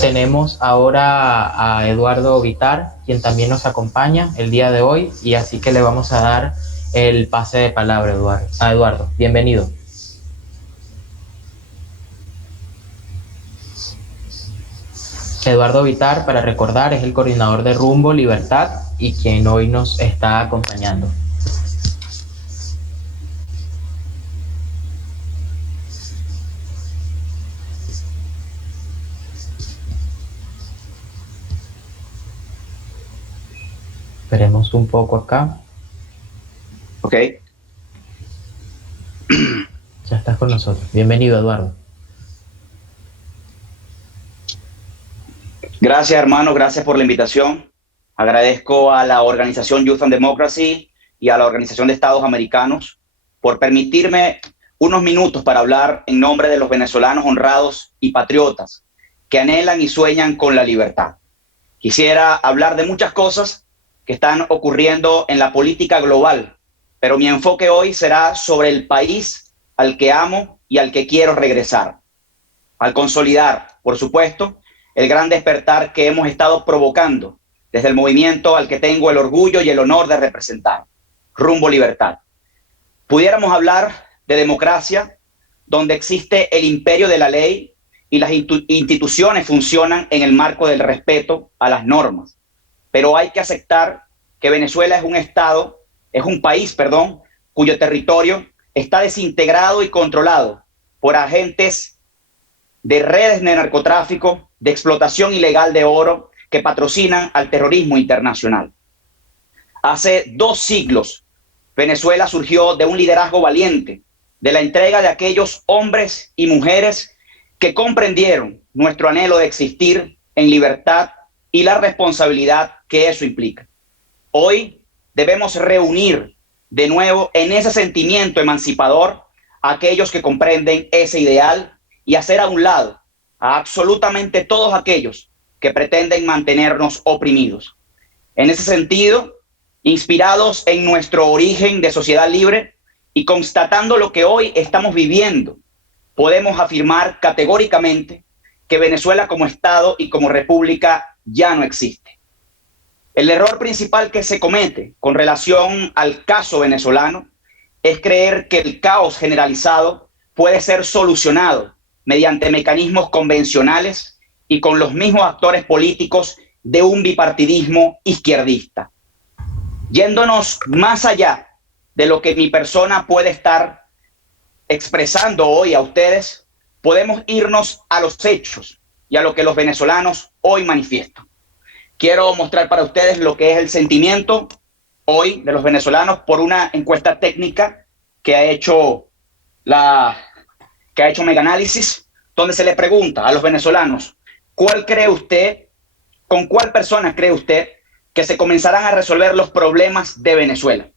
Tenemos ahora a Eduardo Vitar, quien también nos acompaña el día de hoy, y así que le vamos a dar el pase de palabra a Eduardo. Bienvenido. Eduardo Vitar, para recordar, es el coordinador de Rumbo Libertad y quien hoy nos está acompañando. Esperemos un poco acá. Ok. Ya estás con nosotros. Bienvenido, Eduardo. Gracias, hermano. Gracias por la invitación. Agradezco a la organización Youth and Democracy y a la Organización de Estados Americanos por permitirme unos minutos para hablar en nombre de los venezolanos honrados y patriotas que anhelan y sueñan con la libertad. Quisiera hablar de muchas cosas que están ocurriendo en la política global, pero mi enfoque hoy será sobre el país al que amo y al que quiero regresar, al consolidar, por supuesto, el gran despertar que hemos estado provocando desde el movimiento al que tengo el orgullo y el honor de representar, Rumbo Libertad. Pudiéramos hablar de democracia, donde existe el imperio de la ley y las instituciones funcionan en el marco del respeto a las normas. Pero hay que aceptar que Venezuela es un país, cuyo territorio está desintegrado y controlado por agentes de redes de narcotráfico, de explotación ilegal de oro que patrocinan al terrorismo internacional. Hace 2 siglos, Venezuela surgió de un liderazgo valiente, de la entrega de aquellos hombres y mujeres que comprendieron nuestro anhelo de existir en libertad y la responsabilidad que eso implica. Hoy debemos reunir de nuevo en ese sentimiento emancipador a aquellos que comprenden ese ideal y hacer a un lado a absolutamente todos aquellos que pretenden mantenernos oprimidos. En ese sentido, inspirados en nuestro origen de sociedad libre y constatando lo que hoy estamos viviendo, podemos afirmar categóricamente que Venezuela como Estado y como República ya no existe. El error principal que se comete con relación al caso venezolano es creer que el caos generalizado puede ser solucionado mediante mecanismos convencionales y con los mismos actores políticos de un bipartidismo izquierdista. Yéndonos más allá de lo que mi persona puede estar expresando hoy a ustedes, podemos irnos a los hechos y a lo que los venezolanos hoy manifiestan. Quiero mostrar para ustedes lo que es el sentimiento hoy de los venezolanos por una encuesta técnica que ha hecho Meganalysis, donde se le pregunta a los venezolanos, ¿con cuál persona cree usted que se comenzarán a resolver los problemas de Venezuela?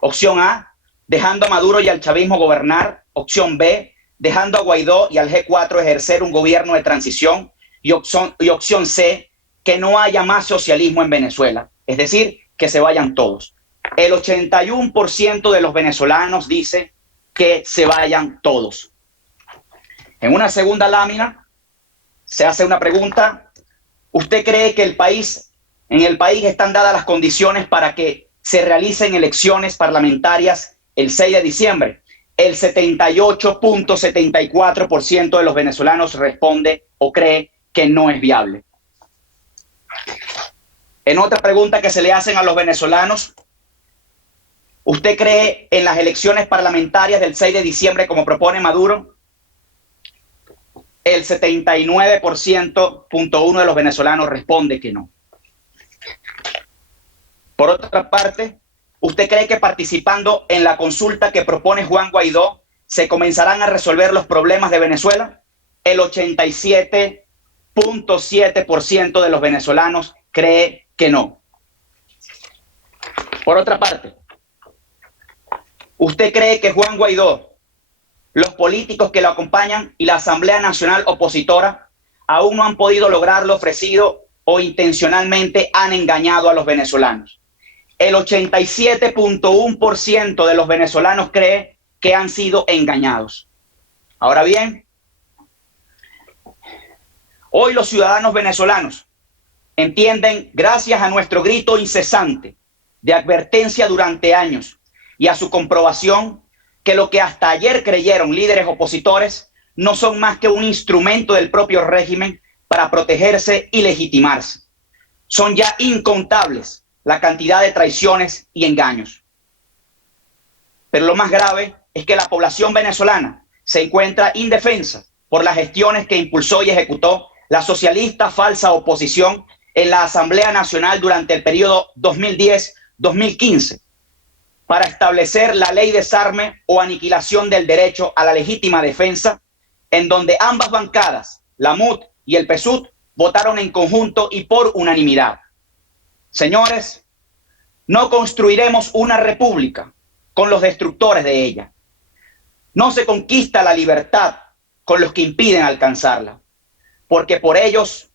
Opción A, dejando a Maduro y al chavismo gobernar. Opción B, dejando a Guaidó y al G4 ejercer un gobierno de transición. Y opción C, que no haya más socialismo en Venezuela, es decir, que se vayan todos. El 81% de los venezolanos dice que se vayan todos. En una segunda lámina se hace una pregunta. ¿Usted cree que en el país están dadas las condiciones para que se realicen elecciones parlamentarias el 6 de diciembre? El 78.74% de los venezolanos responde o cree que no es viable. En otra pregunta que se le hacen a los venezolanos, ¿usted cree en las elecciones parlamentarias del 6 de diciembre como propone Maduro? El 79.1% de los venezolanos responde que no. Por otra parte, ¿usted cree que participando en la consulta que propone Juan Guaidó se comenzarán a resolver los problemas de Venezuela? El 87.7% de los venezolanos cree que no. Por otra parte, ¿usted cree que Juan Guaidó, los políticos que lo acompañan y la Asamblea Nacional opositora aún no han podido lograr lo ofrecido o intencionalmente han engañado a los venezolanos? El 87.1% de los venezolanos cree que han sido engañados. Ahora bien, Hoy los ciudadanos venezolanos entienden, gracias a nuestro grito incesante de advertencia durante años y a su comprobación, que lo que hasta ayer creyeron líderes opositores no son más que un instrumento del propio régimen para protegerse y legitimarse. Son ya incontables la cantidad de traiciones y engaños. Pero lo más grave es que la población venezolana se encuentra indefensa por las gestiones que impulsó y ejecutó la socialista falsa oposición en la Asamblea Nacional durante el periodo 2010-2015 para establecer la ley de desarme o aniquilación del derecho a la legítima defensa, en donde ambas bancadas, la MUD y el PSUV, votaron en conjunto y por unanimidad. Señores, no construiremos una república con los destructores de ella. No se conquista la libertad con los que impiden alcanzarla, porque por ellos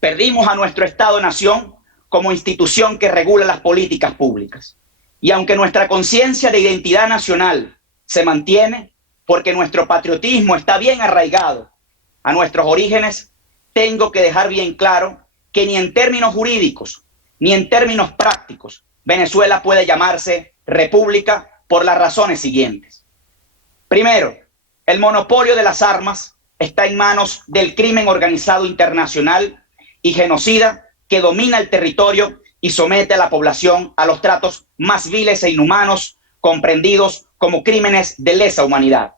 perdimos a nuestro Estado-nación como institución que regula las políticas públicas. Y aunque nuestra conciencia de identidad nacional se mantiene, porque nuestro patriotismo está bien arraigado a nuestros orígenes, tengo que dejar bien claro que ni en términos jurídicos ni en términos prácticos Venezuela puede llamarse república por las razones siguientes. Primero, el monopolio de las armas está en manos del crimen organizado internacional y genocida que domina el territorio y somete a la población a los tratos más viles e inhumanos, comprendidos como crímenes de lesa humanidad.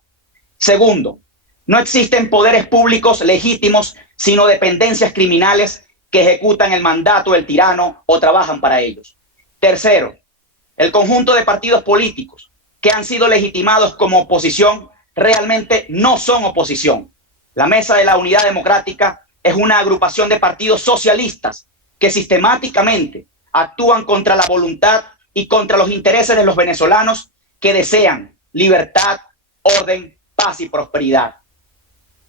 Segundo, no existen poderes públicos legítimos, sino dependencias criminales que ejecutan el mandato del tirano o trabajan para ellos. Tercero, el conjunto de partidos políticos que han sido legitimados como oposición realmente no son oposición. La Mesa de la Unidad Democrática es una agrupación de partidos socialistas que sistemáticamente actúan contra la voluntad y contra los intereses de los venezolanos que desean libertad, orden, paz y prosperidad.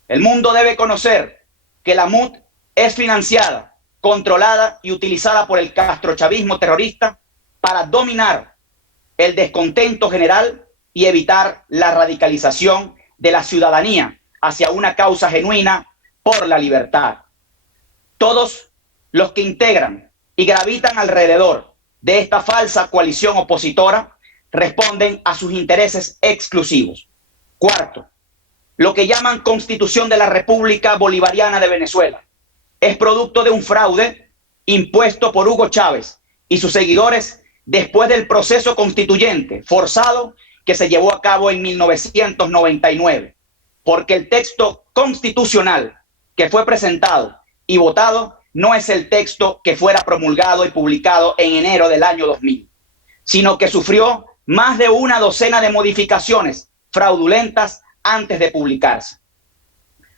El mundo debe conocer que la MUD es financiada, controlada y utilizada por el castrochavismo terrorista para dominar el descontento general y evitar la radicalización de la ciudadanía hacia una causa genuina por la libertad. Todos los que integran y gravitan alrededor de esta falsa coalición opositora responden a sus intereses exclusivos. Cuarto, lo que llaman Constitución de la República Bolivariana de Venezuela es producto de un fraude impuesto por Hugo Chávez y sus seguidores después del proceso constituyente forzado que se llevó a cabo en 1999, porque el texto constitucional que fue presentado y votado no es el texto que fuera promulgado y publicado en enero del año 2000, sino que sufrió más de una docena de modificaciones fraudulentas antes de publicarse.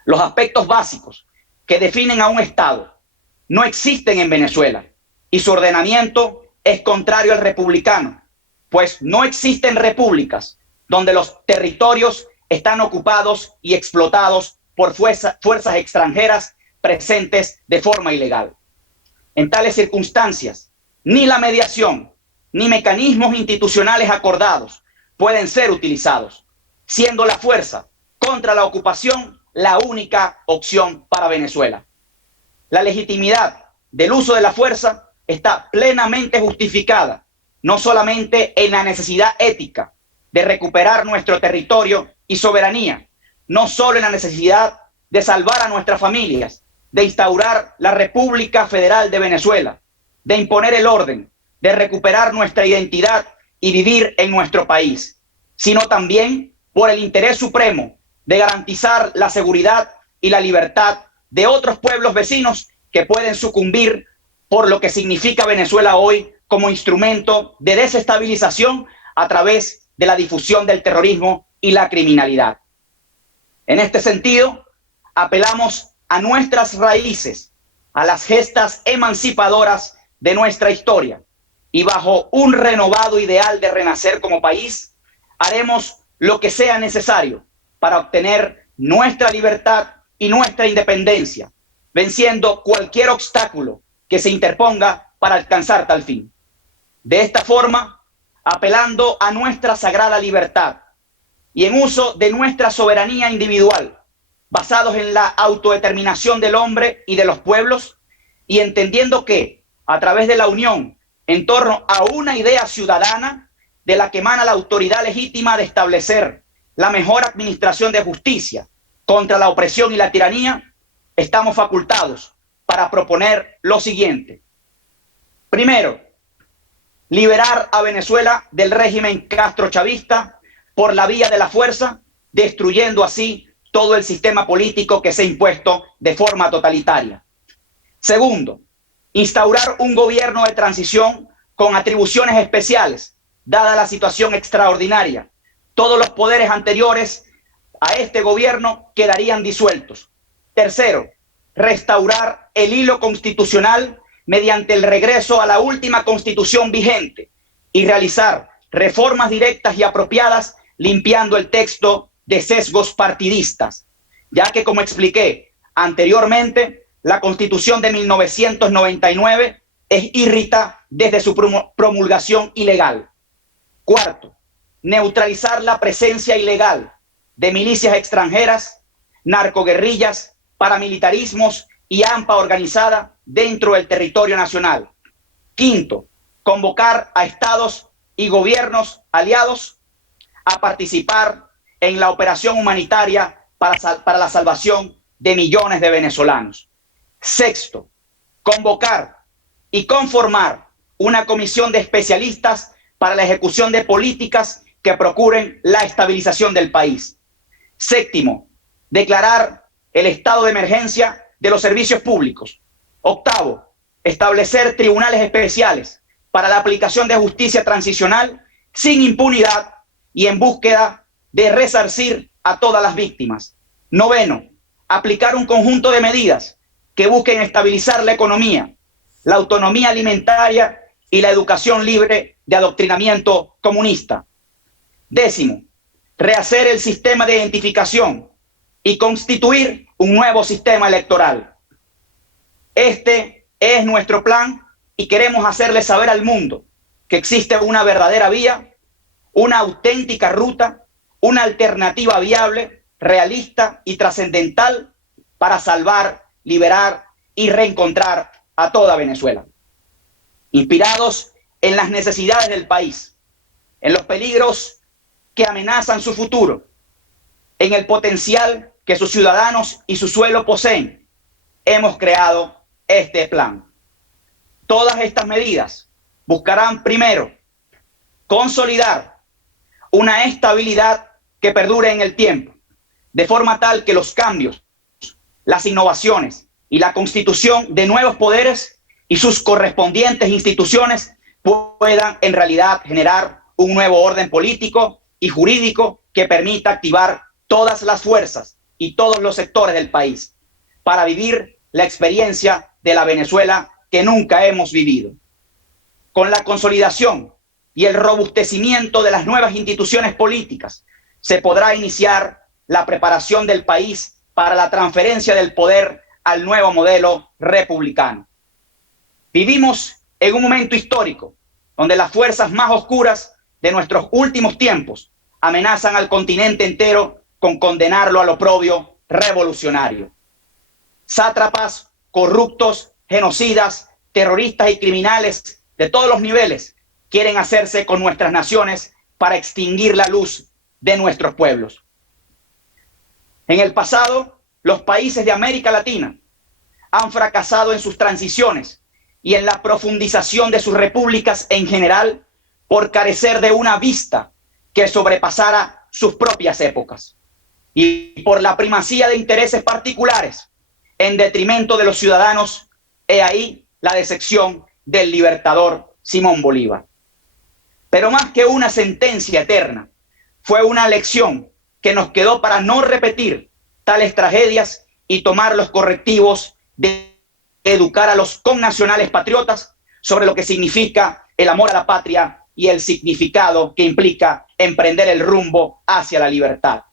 Los aspectos básicos que definen a un Estado no existen en Venezuela y su ordenamiento es contrario al republicano, pues no existen repúblicas donde los territorios están ocupados y explotados por fuerzas extranjeras presentes de forma ilegal. En tales circunstancias, ni la mediación ni mecanismos institucionales acordados pueden ser utilizados, siendo la fuerza contra la ocupación la única opción para Venezuela. La legitimidad del uso de la fuerza está plenamente justificada, no solamente en la necesidad ética de recuperar nuestro territorio y soberanía, no solo en la necesidad de salvar a nuestras familias, de instaurar la República Federal de Venezuela, de imponer el orden, de recuperar nuestra identidad y vivir en nuestro país, sino también por el interés supremo de garantizar la seguridad y la libertad de otros pueblos vecinos que pueden sucumbir por lo que significa Venezuela hoy como instrumento de desestabilización a través de la difusión del terrorismo y la criminalidad. En este sentido, apelamos a nuestras raíces, a las gestas emancipadoras de nuestra historia, y bajo un renovado ideal de renacer como país, haremos lo que sea necesario para obtener nuestra libertad y nuestra independencia, venciendo cualquier obstáculo que se interponga para alcanzar tal fin. De esta forma, apelando a nuestra sagrada libertad y en uso de nuestra soberanía individual, basados en la autodeterminación del hombre y de los pueblos, y entendiendo que, a través de la unión en torno a una idea ciudadana de la que emana la autoridad legítima de establecer la mejor administración de justicia contra la opresión y la tiranía, estamos facultados para proponer lo siguiente. Primero, liberar a Venezuela del régimen castrochavista por la vía de la fuerza, destruyendo así todo el sistema político que se ha impuesto de forma totalitaria. Segundo, instaurar un gobierno de transición con atribuciones especiales, dada la situación extraordinaria. Todos los poderes anteriores a este gobierno quedarían disueltos. Tercero, restaurar el hilo constitucional mediante el regreso a la última constitución vigente y realizar reformas directas y apropiadas, limpiando el texto de sesgos partidistas, ya que, como expliqué anteriormente, la Constitución de 1999 es írrita desde su promulgación ilegal. Cuarto, neutralizar la presencia ilegal de milicias extranjeras, narcoguerrillas, paramilitarismos y AMPA organizada dentro del territorio nacional. Quinto, convocar a estados y gobiernos aliados a participar en la operación humanitaria para la salvación de millones de venezolanos. Sexto, convocar y conformar una comisión de especialistas para la ejecución de políticas que procuren la estabilización del país. Séptimo, declarar el estado de emergencia de los servicios públicos. Octavo, establecer tribunales especiales para la aplicación de justicia transicional sin impunidad y en búsqueda de resarcir a todas las víctimas. Noveno, aplicar un conjunto de medidas que busquen estabilizar la economía, la autonomía alimentaria y la educación libre de adoctrinamiento comunista. Décimo, rehacer el sistema de identificación y constituir un nuevo sistema electoral. Este es nuestro plan y queremos hacerle saber al mundo que existe una verdadera vía, una auténtica ruta, una alternativa viable, realista y trascendental para salvar, liberar y reencontrar a toda Venezuela. Inspirados en las necesidades del país, en los peligros que amenazan su futuro, en el potencial que sus ciudadanos y su suelo poseen, hemos creado este plan. Todas estas medidas buscarán primero consolidar una estabilidad que perdure en el tiempo, de forma tal que los cambios, las innovaciones y la constitución de nuevos poderes y sus correspondientes instituciones puedan en realidad generar un nuevo orden político y jurídico que permita activar todas las fuerzas y todos los sectores del país para vivir la experiencia de la Venezuela que nunca hemos vivido. Con la consolidación y el robustecimiento de las nuevas instituciones políticas, se podrá iniciar la preparación del país para la transferencia del poder al nuevo modelo republicano. Vivimos en un momento histórico donde las fuerzas más oscuras de nuestros últimos tiempos amenazan al continente entero con condenarlo al oprobio revolucionario. Sátrapas, corruptos, genocidas, terroristas y criminales de todos los niveles quieren hacerse con nuestras naciones para extinguir la luz de nuestros pueblos. En el pasado, los países de América Latina han fracasado en sus transiciones y en la profundización de sus repúblicas en general por carecer de una vista que sobrepasara sus propias épocas y por la primacía de intereses particulares en detrimento de los ciudadanos. He ahí la decepción del libertador Simón Bolívar. Pero más que una sentencia eterna, fue una lección que nos quedó para no repetir tales tragedias y tomar los correctivos de educar a los connacionales patriotas sobre lo que significa el amor a la patria y el significado que implica emprender el rumbo hacia la libertad.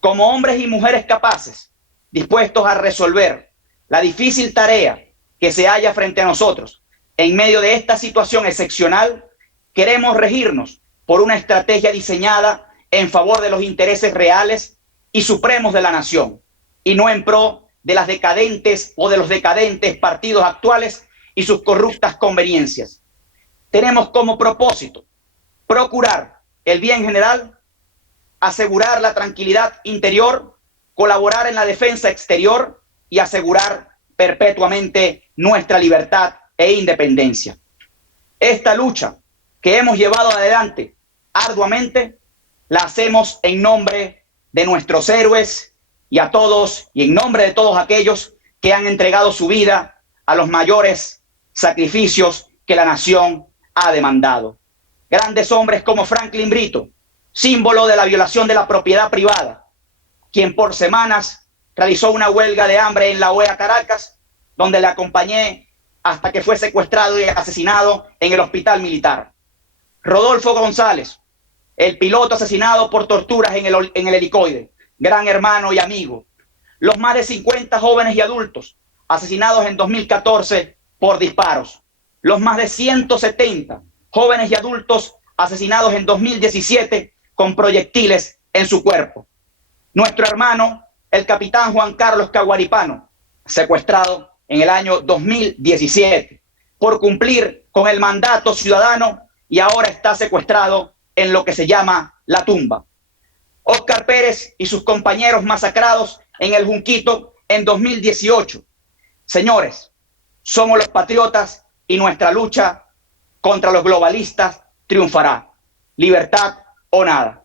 Como hombres y mujeres capaces, dispuestos a resolver la difícil tarea que se halla frente a nosotros, en medio de esta situación excepcional, queremos regirnos por una estrategia diseñada en favor de los intereses reales y supremos de la nación, y no en pro de las decadentes o de los decadentes partidos actuales y sus corruptas conveniencias. Tenemos como propósito procurar el bien general, asegurar la tranquilidad interior, colaborar en la defensa exterior y asegurar perpetuamente nuestra libertad e independencia. Esta lucha que hemos llevado adelante arduamente, la hacemos en nombre de nuestros héroes y a todos, y en nombre de todos aquellos que han entregado su vida a los mayores sacrificios que la nación ha demandado. Grandes hombres como Franklin Brito, símbolo de la violación de la propiedad privada, quien por semanas realizó una huelga de hambre en la OEA Caracas, donde le acompañé hasta que fue secuestrado y asesinado en el hospital militar. Rodolfo González, el piloto asesinado por torturas en el helicoide, gran hermano y amigo. Los más de 50 jóvenes y adultos asesinados en 2014 por disparos. Los más de 170 jóvenes y adultos asesinados en 2017 con proyectiles en su cuerpo. Nuestro hermano, el capitán Juan Carlos Caguaripano, secuestrado en el año 2017 por cumplir con el mandato ciudadano y ahora está secuestrado en lo que se llama la tumba. Óscar Pérez y sus compañeros masacrados en el Junquito en 2018. Señores, somos los patriotas y nuestra lucha contra los globalistas triunfará. Libertad o nada.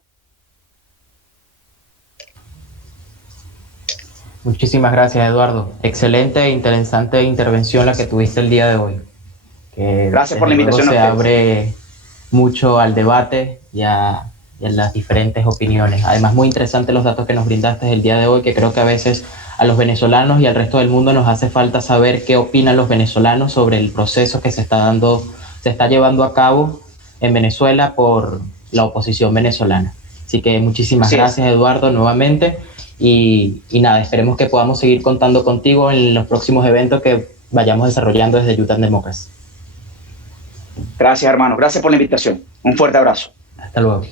Muchísimas gracias, Eduardo. Excelente e interesante intervención la que tuviste el día de hoy. Gracias por la invitación. Se abre mucho al debate y a las diferentes opiniones. Además, muy interesantes los datos que nos brindaste el día de hoy, que creo que a veces a los venezolanos y al resto del mundo nos hace falta saber qué opinan los venezolanos sobre el proceso que se está llevando a cabo en Venezuela por la oposición venezolana. Así que muchísimas gracias, Eduardo, nuevamente. Y nada, esperemos que podamos seguir contando contigo en los próximos eventos que vayamos desarrollando desde Youth and Democracy. Gracias, hermano. Gracias por la invitación. Un fuerte abrazo. Hasta luego.